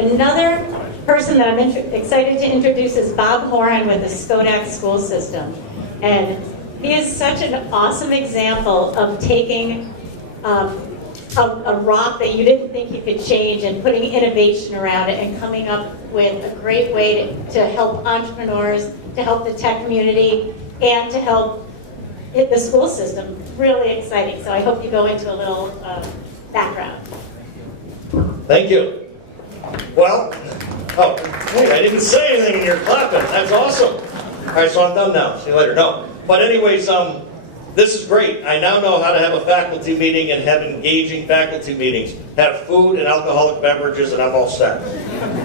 Another person that I'm excited to introduce is Bob Horan with the Schodack school system. And he is such an awesome example of taking a rock that you didn't think you could change and putting innovation around it and coming up with a great way to help entrepreneurs, to help the tech community, and to help the school system. Really exciting. So I hope you go into a little background. Thank you. Well, hey, I didn't say anything and you're clapping. That's awesome. All right, so I'm done now. See you later. No. But anyways, this is great. I now know how to have a faculty meeting and have engaging faculty meetings. Have food and alcoholic beverages, and I'm all set.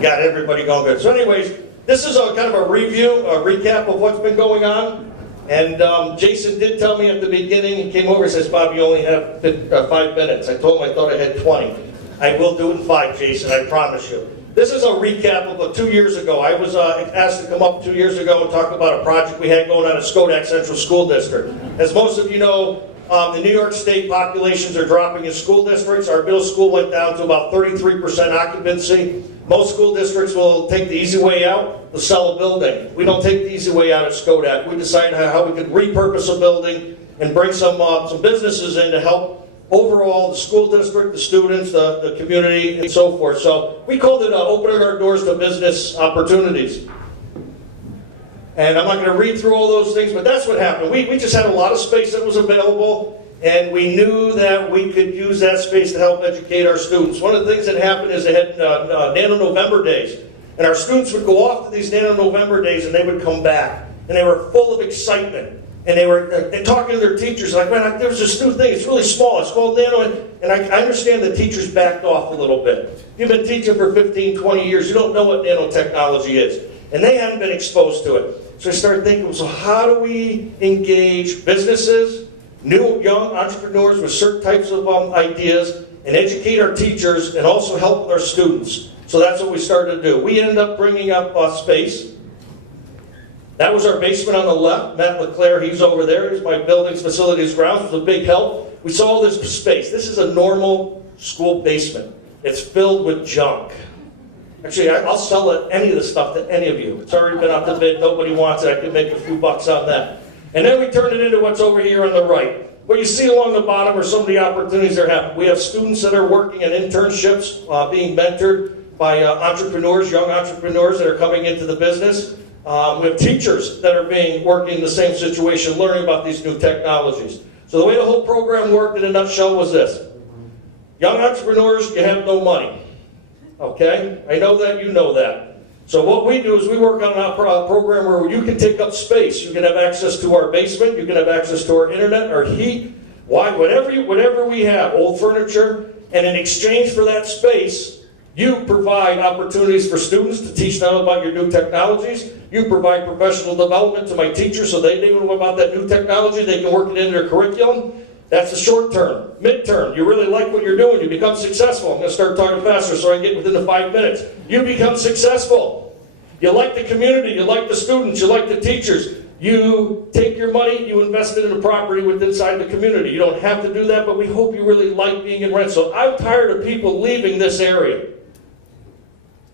Got everybody going good. So anyways, this is a kind of a review, a recap of what's been going on. And Jason did tell me at the beginning, he came over and says, Bob, you only have 5 minutes. I told him I thought I had 20. I will do it in 5, Jason, I promise you. This is a recap of 2 years ago. I was asked to come up 2 years ago and talk about a project we had going on at Schodack Central School District. As most of you know, the New York State populations are dropping in school districts. Our middle school went down to about 33% occupancy. Most school districts will take the easy way out, they'll sell a building. We don't take the easy way out at Schodack. We decided how we could repurpose a building and bring some businesses in to help overall the school district, the students, the community, and so forth. So we called it opening our doors to business opportunities. And I'm not going to read through all those things, but that's what happened. We just had a lot of space that was available, and we knew that we could use that space to help educate our students. One of the things that happened is they had Nano November days, and our students would go off to these Nano November days, and they would come back, and they were full of excitement. And they were talking to their teachers, like, man, there's this new thing, it's really small, it's called Nano. And I understand the teachers backed off a little bit. You've been teaching for 15, 20 years, you don't know what nanotechnology is. And they hadn't been exposed to it. So I started thinking, so how do we engage businesses, new young entrepreneurs with certain types of ideas, and educate our teachers, and also help our students? So that's what we started to do. We ended up bringing up space. That was our basement on the left. Matt LeClaire, he's over there. Here's my buildings, facilities, grounds. It was a big help. We saw this space. This is a normal school basement. It's filled with junk. Actually, I'll sell any of the stuff to any of you. It's already been up to bid. Nobody wants it. I could make a few bucks on that. And then we turn it into what's over here on the right. What you see along the bottom are some of the opportunities that happen. We have students that are working in internships, being mentored by entrepreneurs, young entrepreneurs that are coming into the business. We have teachers that are working in the same situation, learning about these new technologies. So the way the whole program worked in a nutshell was this. Young entrepreneurs, you have no money. Okay? I know that, you know that. So what we do is we work on a program where you can take up space. You can have access to our basement. You can have access to our internet, our heat, whatever we have, old furniture. And in exchange for that space, you provide opportunities for students to teach them about your new technologies. You provide professional development to my teachers so they know about that new technology. They can work it into their curriculum. That's the short term. Midterm, you really like what you're doing. You become successful. I'm going to start talking faster so I can get within the 5 minutes. You become successful. You like the community. You like the students. You like the teachers. You take your money, you invest it in a property inside the community. You don't have to do that, but we hope you really like being in rent. So I'm tired of people leaving this area.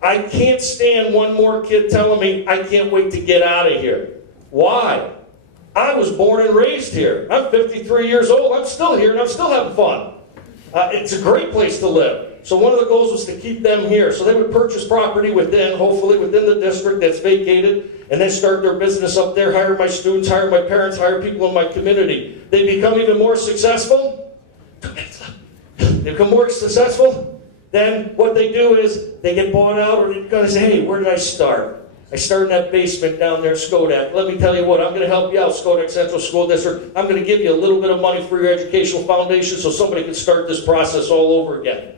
I can't stand one more kid telling me, I can't wait to get out of here. Why? I was born and raised here. I'm 53 years old. I'm still here, and I'm still having fun. It's a great place to live. So one of the goals was to keep them here. So they would purchase property hopefully within the district that's vacated, and then start their business up there, hire my students, hire my parents, hire people in my community. They become even more successful. They become more successful. Then what they do is they get bought out, or they're going to say, hey, where did I start? I started in that basement down there at Schodack. Let me tell you what, I'm going to help you out, Schodack Central School District. I'm going to give you a little bit of money for your educational foundation so somebody can start this process all over again.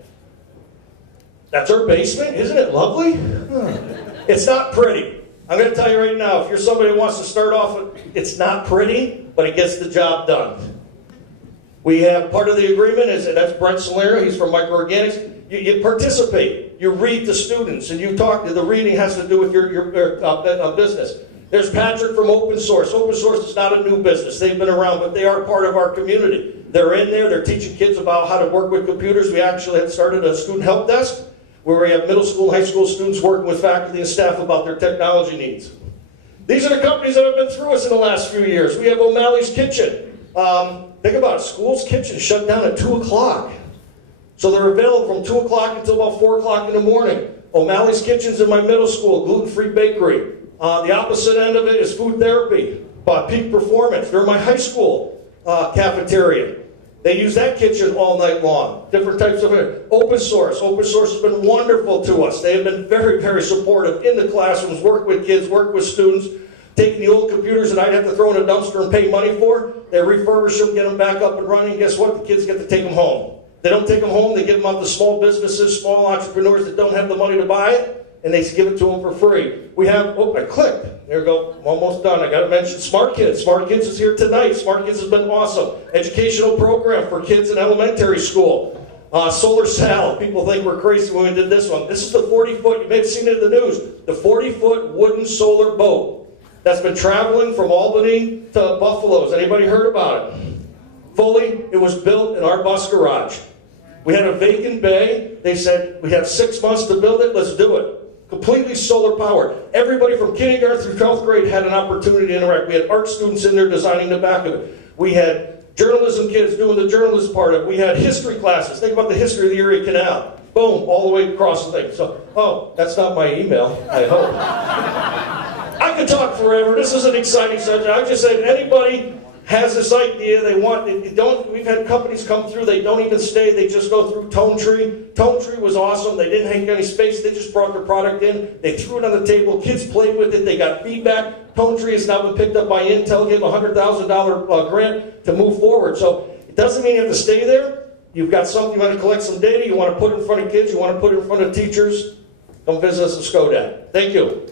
That's our basement? Isn't it lovely? It's not pretty. I'm going to tell you right now, if you're somebody who wants to start off with, it's not pretty, but it gets the job done. We have part of the agreement, that's Brent Solera, he's from Microorganics. You participate, you read to students, and you talk. The reading has to do with your business. There's Patrick from Open Source. Open Source is not a new business. They've been around, but they are part of our community. They're in there. They're teaching kids about how to work with computers. We actually had started a student help desk where we have middle school and high school students working with faculty and staff about their technology needs. These are the companies that have been through us in the last few years. We have O'Malley's Kitchen. Think about it, school's kitchen shut down at 2 o'clock. So they're available from 2 o'clock until about 4 o'clock in the morning. O'Malley's Kitchen's in my middle school, gluten-free bakery. The opposite end of it is food therapy, Peak Performance. They're in my high school cafeteria. They use that kitchen all night long. Different types of open source. Open source has been wonderful to us. They have been very, very supportive in the classrooms, work with kids, work with students, taking the old computers that I'd have to throw in a dumpster and pay money for. They refurbish them, get them back up and running. Guess what? The kids get to take them home. They don't take them home. They give them out to small businesses, small entrepreneurs that don't have the money to buy it, and they give it to them for free. We have, I clicked. There we go. I'm almost done. I got to mention Smart Kids. Smart Kids is here tonight. Smart Kids has been awesome. Educational program for kids in elementary school. Solar Sal. People think we're crazy when we did this one. This is the 40-foot, you may have seen it in the news, the 40-foot wooden solar boat that's been traveling from Albany to Buffalo. Has anybody heard about it? Fully, it was built in our bus garage. We had a vacant bay. They said, we have 6 months to build it, let's do it. Completely solar powered. Everybody from kindergarten through 12th grade had an opportunity to interact. We had art students in there designing the back of it. We had journalism kids doing the journalism part of it. We had history classes. Think about the history of the Erie Canal. Boom, all the way across the thing. So, that's not my email, I hope. I could talk forever. This is an exciting subject. I just said, anybody has this idea, we've had companies come through, they don't even stay, they just go through Tone Tree. Tone Tree was awesome, they didn't take any space, they just brought their product in, they threw it on the table, kids played with it, they got feedback. Tone Tree has now been picked up by Intel, gave a $100,000 grant to move forward. So it doesn't mean you have to stay there. You've got something, you want to collect some data, you want to put it in front of kids, you want to put it in front of teachers, come visit us at Schodack. Thank you.